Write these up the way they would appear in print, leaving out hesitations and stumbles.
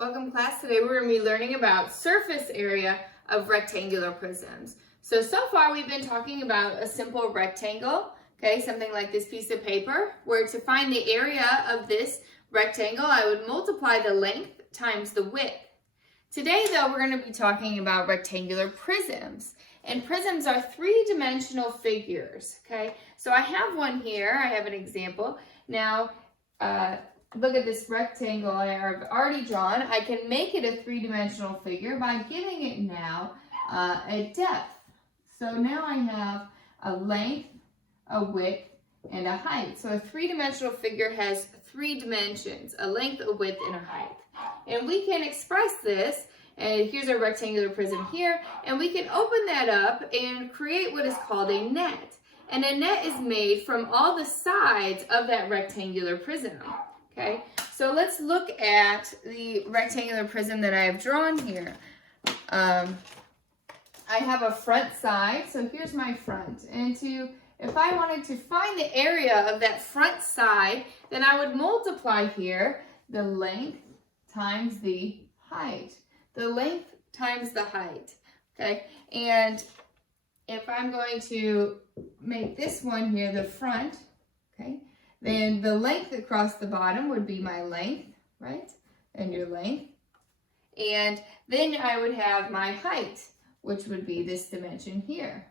Welcome class. Today we're going to be learning about surface area of rectangular prisms. So far we've been talking about a simple rectangle, okay, something like this piece of paper, where to find the area of this rectangle I would multiply the length times the width. Today though we're going to be talking about rectangular prisms. And prisms are three-dimensional figures, okay? So I have one here, I have an example. Now, look at this rectangle I have already drawn. I can make it a three-dimensional figure by giving it now a depth. So now I have a length, a width, and a height. So a three-dimensional figure has three dimensions, a length, a width, and a height. And we can express this, and here's a rectangular prism here, and we can open that up and create what is called a net. And a net is made from all the sides of that rectangular prism. Okay, so let's look at the rectangular prism that I have drawn here. I have a front side, so here's my front. And if I wanted to find the area of that front side, then I would multiply here the length times the height. The length times the height, okay? And if I'm going to make this one here the front, okay, then the length across the bottom would be my length, right? And your length. And then I would have my height, which would be this dimension here.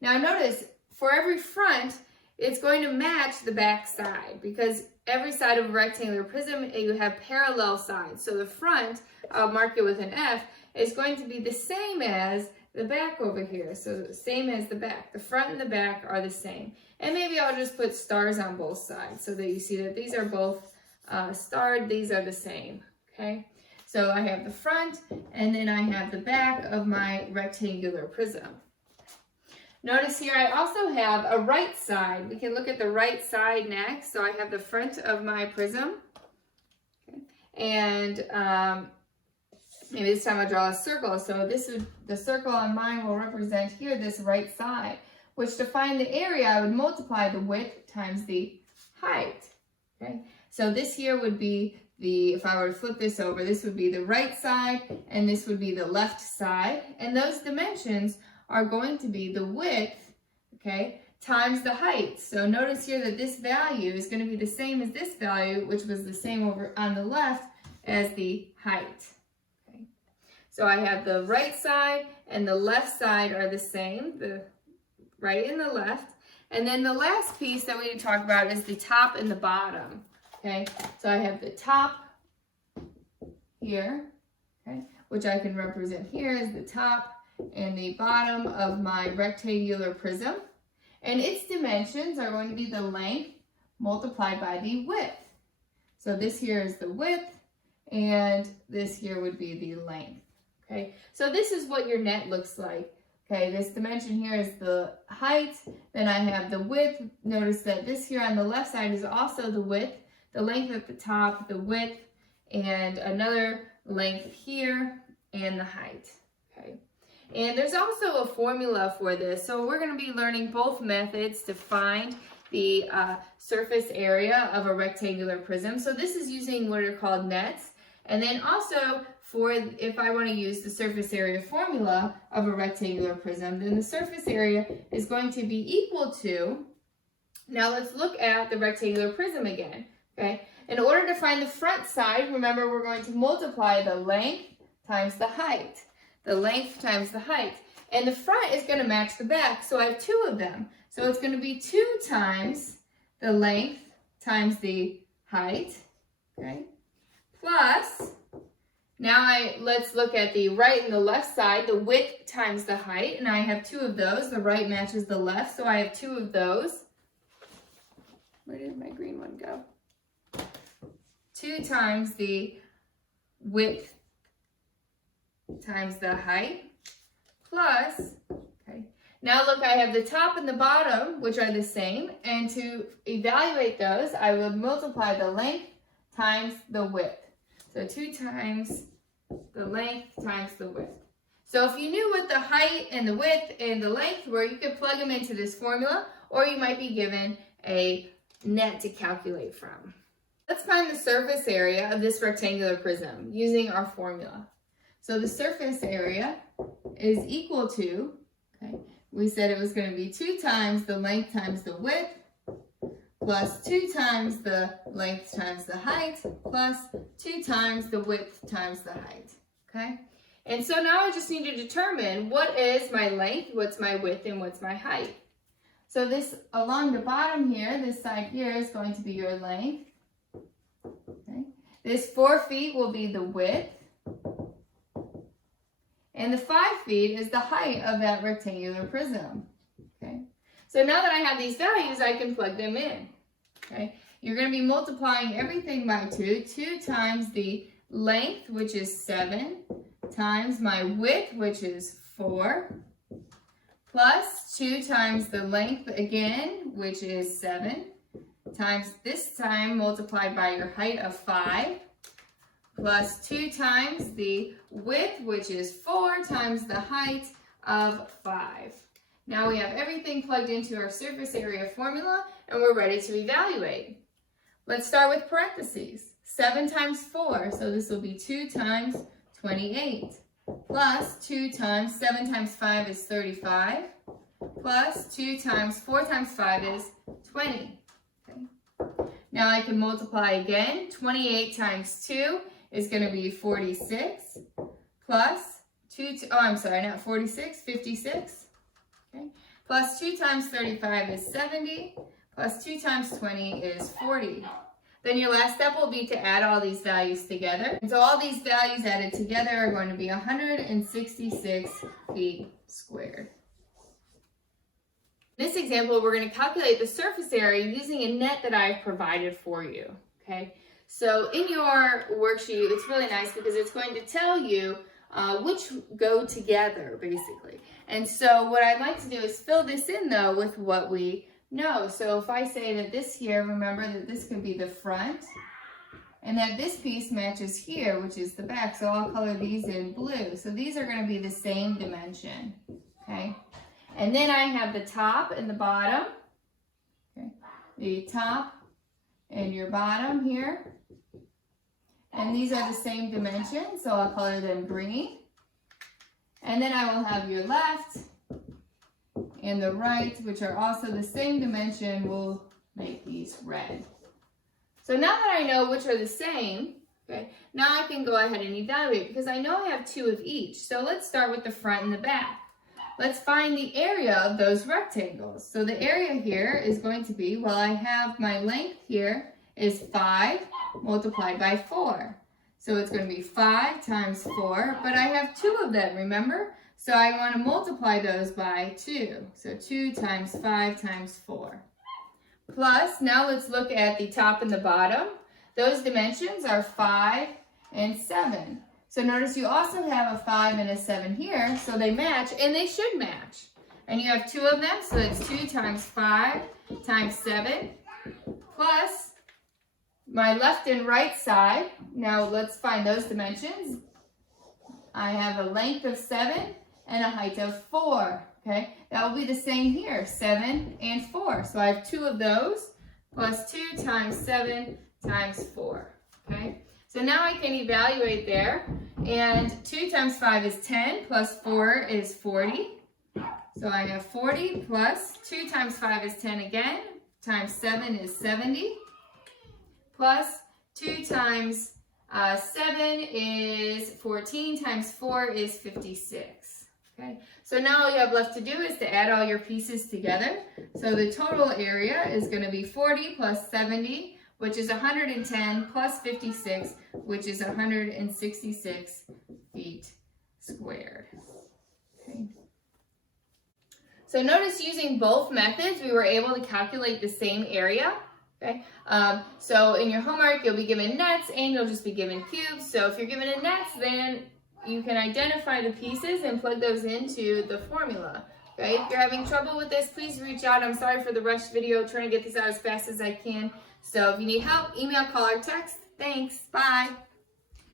Now notice, for every front, it's going to match the back side because every side of a rectangular prism, you have parallel sides. So the front, I'll mark it with an F, is going to be the same as the back over here. So same as the back. The front and the back are the same. And maybe I'll just put stars on both sides so that you see that these are both starred, these are the same, okay? So I have the front and then I have the back of my rectangular prism. Notice here I also have a right side. We can look at the right side next. So I have the front of my prism. Okay. And maybe this time I'll draw a circle. So the circle on mine will represent here this right side, which to find the area I would multiply the width times the height. Okay. So this here would be if I were to flip this over, this would be the right side and this would be the left side. And those dimensions are going to be the width, okay, times the height. So notice here that this value is going to be the same as this value, which was the same over on the left as the height. Okay. So I have the right side and the left side are the same, the right and the left. And then the last piece that we need to talk about is the top and the bottom. Okay, so I have the top here, okay, which I can represent here as the top and the bottom of my rectangular prism. And its dimensions are going to be the length multiplied by the width. So this here is the width and this here would be the length. Okay, so this is what your net looks like. Okay, this dimension here is the height, then I have the width. Notice that this here on the left side is also the width, the length at the top, the width, and another length here, and the height. Okay. And there's also a formula for this. So we're going to be learning both methods to find the surface area of a rectangular prism. So this is using what are called nets. And then also for if I want to use the surface area formula of a rectangular prism, then the surface area is going to be equal to, now let's look at the rectangular prism again. Okay. In order to find the front side, remember we're going to multiply the length times the height. The length times the height. And the front is going to match the back, so I have two of them. So it's going to be 2 times the length times the height, okay? Plus, now let's look at the right and the left side, the width times the height, and I have 2 of those. The right matches the left, so I have 2 of those. Where did my green one go? 2 times the width times the height, plus, okay, now look, I have the top and the bottom, which are the same, and to evaluate those, I will multiply the length times the width. So 2 times the length times the width. So if you knew what the height and the width and the length were, you could plug them into this formula, or you might be given a net to calculate from. Let's find the surface area of this rectangular prism using our formula. So the surface area is equal to, okay, we said it was going to be 2 times the length times the width, plus 2 times the length times the height, plus 2 times the width times the height, okay? And so now I just need to determine what is my length, what's my width, and what's my height. So this, along the bottom here, this side here is going to be your length, okay? This 4 feet will be the width, and the 5 feet is the height of that rectangular prism, okay? So now that I have these values, I can plug them in, okay? You're going to be multiplying everything by 2. 2 times the length, which is 7, times my width, which is 4, plus 2 times the length again, which is 7, times this time multiplied by your height of 5, plus 2 times the width, which is 4, times the height of 5. Now we have everything plugged into our surface area formula, and we're ready to evaluate. Let's start with parentheses. 7 times 4, so this will be 2 times 28, plus 2 times 7 times 5 is 35, plus 2 times 4 times 5 is 20. Okay. Now I can multiply again. 28 times 2 is going to be 46, plus 56. Okay. Plus 2 times 35 is 70, plus 2 times 20 is 40. Then your last step will be to add all these values together. And so all these values added together are going to be 166 feet squared. In this example, we're going to calculate the surface area using a net that I've provided for you. Okay. So in your worksheet, it's really nice because it's going to tell you which go together, basically. And so what I'd like to do is fill this in, though, with what we know. So if I say that this here, remember that this could be the front, and that this piece matches here, which is the back. So I'll color these in blue. So these are going to be the same dimension, okay? And then I have the top and the bottom, okay? The top and your bottom here. And these are the same dimension, so I'll color them green. And then I will have your left and the right, which are also the same dimension. We'll make these red. So now that I know which are the same, okay, now I can go ahead and evaluate because I know I have 2 of each. So let's start with the front and the back. Let's find the area of those rectangles. So the area here is going to be, well, I have my length here is 5 multiplied by 4. So it's going to be 5 times 4, but I have 2 of them, remember? So I want to multiply those by 2. So 2 times 5 times 4. Plus, now let's look at the top and the bottom. Those dimensions are 5 and 7. So notice you also have a 5 and a 7 here, so they match, and they should match. And you have 2 of them, so it's 2 times 5 times 7, plus my left and right side. Now let's find those dimensions. I have a length of 7 and a height of 4. Okay, that will be the same here, 7 and 4. So I have 2 of those, plus 2 times 7 times 4. Okay, so now I can evaluate there. And 2 times 5 is 10, plus 4 is 40. So I have 40 plus 2 times 5 is 10 again, times 7 is 70. Plus 2 times 7 is 14, times 4 is 56. Okay, so now all you have left to do is to add all your pieces together. So the total area is going to be 40 plus 70, which is 110, plus 56, which is 166 feet squared. Okay. So notice using both methods, we were able to calculate the same area. Okay, so in your homework, you'll be given nets and you'll just be given cubes. So if you're given a nets, then you can identify the pieces and plug those into the formula. Okay, if you're having trouble with this, please reach out. I'm sorry for the rushed video, trying to get this out as fast as I can. So if you need help, email, call, or text. Thanks. Bye.